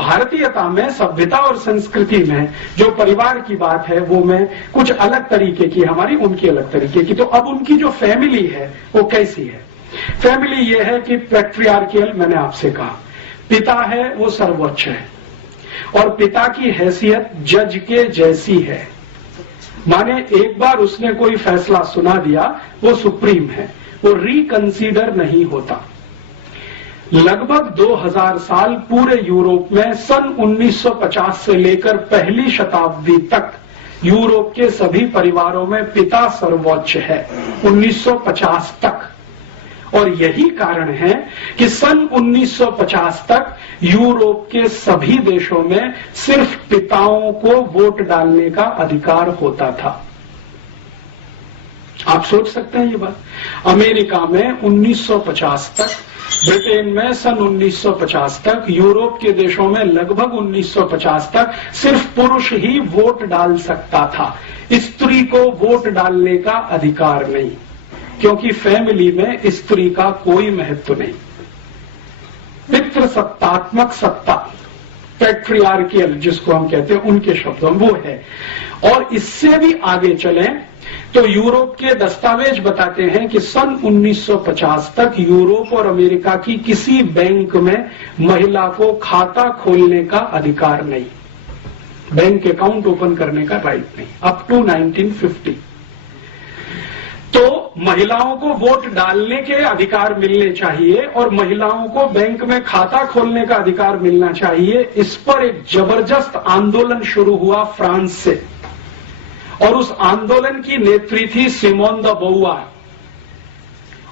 भारतीयता में, सभ्यता और संस्कृति में जो परिवार की बात है वो मैं कुछ अलग तरीके की, हमारी उनकी अलग तरीके की। तो अब उनकी जो फैमिली है वो कैसी है? फैमिली ये है कि पैट्रियार्कियल, मैंने आपसे कहा, पिता है वो सर्वोच्च है और पिता की हैसियत जज के जैसी है, माने एक बार उसने कोई फैसला सुना दिया वो सुप्रीम है, वो रिकंसीडर नहीं होता। लगभग 2000 साल पूरे यूरोप में सन 1950 से लेकर पहली शताब्दी तक यूरोप के सभी परिवारों में पिता सर्वोच्च है, 1950 तक। और यही कारण है कि सन 1950 तक यूरोप के सभी देशों में सिर्फ पिताओं को वोट डालने का अधिकार होता था। आप सोच सकते हैं ये बात? अमेरिका में 1950 तक, ब्रिटेन में सन 1950 तक, यूरोप के देशों में लगभग 1950 तक सिर्फ पुरुष ही वोट डाल सकता था, स्त्री को वोट डालने का अधिकार नहीं, क्योंकि फैमिली में स्त्री का कोई महत्व नहीं। पितृसत्तात्मक सत्ता, पैट्रियार्कियल जिसको हम कहते हैं, उनके शब्दों वो है। और इससे भी आगे चलें तो यूरोप के दस्तावेज बताते हैं कि सन 1950 तक यूरोप और अमेरिका की किसी बैंक में महिला को खाता खोलने का अधिकार नहीं, बैंक अकाउंट ओपन करने का राइट नहीं, अप टू 1950। तो महिलाओं को वोट डालने के अधिकार मिलने चाहिए और महिलाओं को बैंक में खाता खोलने का अधिकार मिलना चाहिए। इस पर एक जबरदस्त आंदोलन शुरू हुआ फ्रांस से, और उस आंदोलन की नेत्री थी सिमोन द बोवार।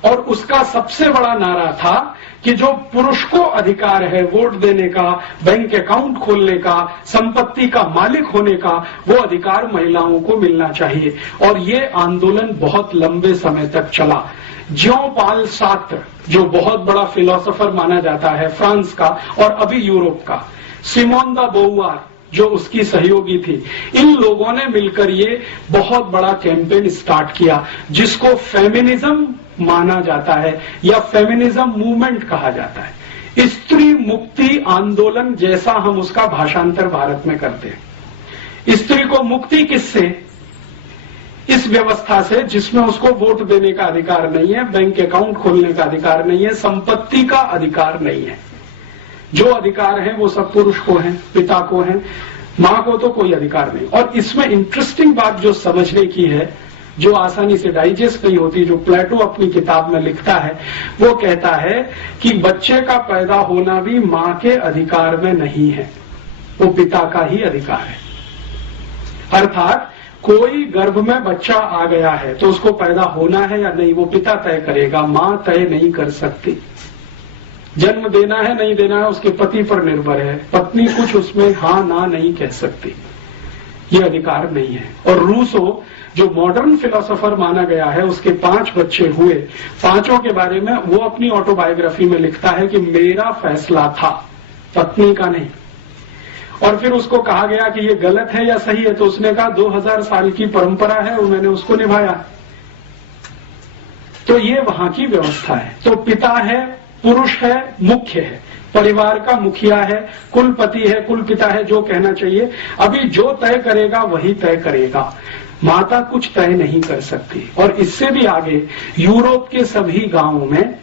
और उसका सबसे बड़ा नारा था कि जो पुरुष को अधिकार है वोट देने का, बैंक अकाउंट खोलने का, संपत्ति का मालिक होने का, वो अधिकार महिलाओं को मिलना चाहिए। और ये आंदोलन बहुत लंबे समय तक चला। ज्यों पाल सार्त्र, जो बहुत बड़ा फिलोसोफर माना जाता है फ्रांस का और अभी यूरोप का, सिमोन द बोवार जो उसकी सहयोगी थी, इन लोगों ने मिलकर ये बहुत बड़ा कैंपेन स्टार्ट किया जिसको फेमिनिज्म माना जाता है या फेमिनिज्म मूवमेंट कहा जाता है। स्त्री मुक्ति आंदोलन जैसा हम उसका भाषांतर भारत में करते हैं। स्त्री को मुक्ति किससे? इस व्यवस्था से जिसमें उसको वोट देने का अधिकार नहीं है, बैंक अकाउंट खोलने का अधिकार नहीं है, संपत्ति का अधिकार नहीं है। जो अधिकार है वो सब पुरुष को है, पिता को है, मां को तो कोई अधिकार नहीं। और इसमें इंटरेस्टिंग बात जो समझने की है, जो आसानी से डाइजेस्ट नहीं होती, जो प्लेटो अपनी किताब में लिखता है, वो कहता है कि बच्चे का पैदा होना भी मां के अधिकार में नहीं है, वो पिता का ही अधिकार है। अर्थात कोई गर्भ में बच्चा आ गया है तो उसको पैदा होना है या नहीं वो पिता तय करेगा, मां तय नहीं कर सकती। जन्म देना है नहीं देना है उसके पति पर निर्भर है, पत्नी कुछ उसमें हाँ ना नहीं कह सकती, ये अधिकार नहीं है। और रूसो जो मॉडर्न फिलोसोफर माना गया है, उसके 5 बच्चे हुए, 5 के बारे में वो अपनी ऑटोबायोग्राफी में लिखता है कि मेरा फैसला था, पत्नी का नहीं। और फिर उसको कहा गया कि ये गलत है या सही है, तो उसने कहा 2000 साल की परंपरा है और मैंने उसको निभाया। तो ये वहां की व्यवस्था है। तो पिता है, पुरुष है, मुख्य है, परिवार का मुखिया है, कुलपति है, कुलपिता है, जो कहना चाहिए। अभी जो तय करेगा वही तय करेगा, माता कुछ तय नहीं कर सकती। और इससे भी आगे यूरोप के सभी गांवों में,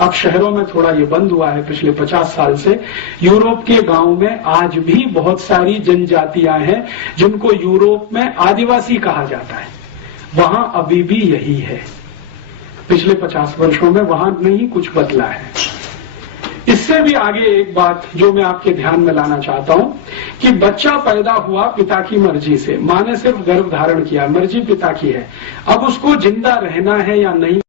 अब शहरों में थोड़ा ये बंद हुआ है पिछले 50 साल से, यूरोप के गांवों में आज भी बहुत सारी जनजातियां हैं जिनको यूरोप में आदिवासी कहा जाता है। वहां अभी भी यही है, पिछले 50 वर्षों में वहां नहीं कुछ बदला है। इससे भी आगे एक बात जो मैं आपके ध्यान में लाना चाहता हूं कि बच्चा पैदा हुआ पिता की मर्जी से, मां ने सिर्फ गर्भ धारण किया, मर्जी पिता की है। अब उसको जिंदा रहना है या नहीं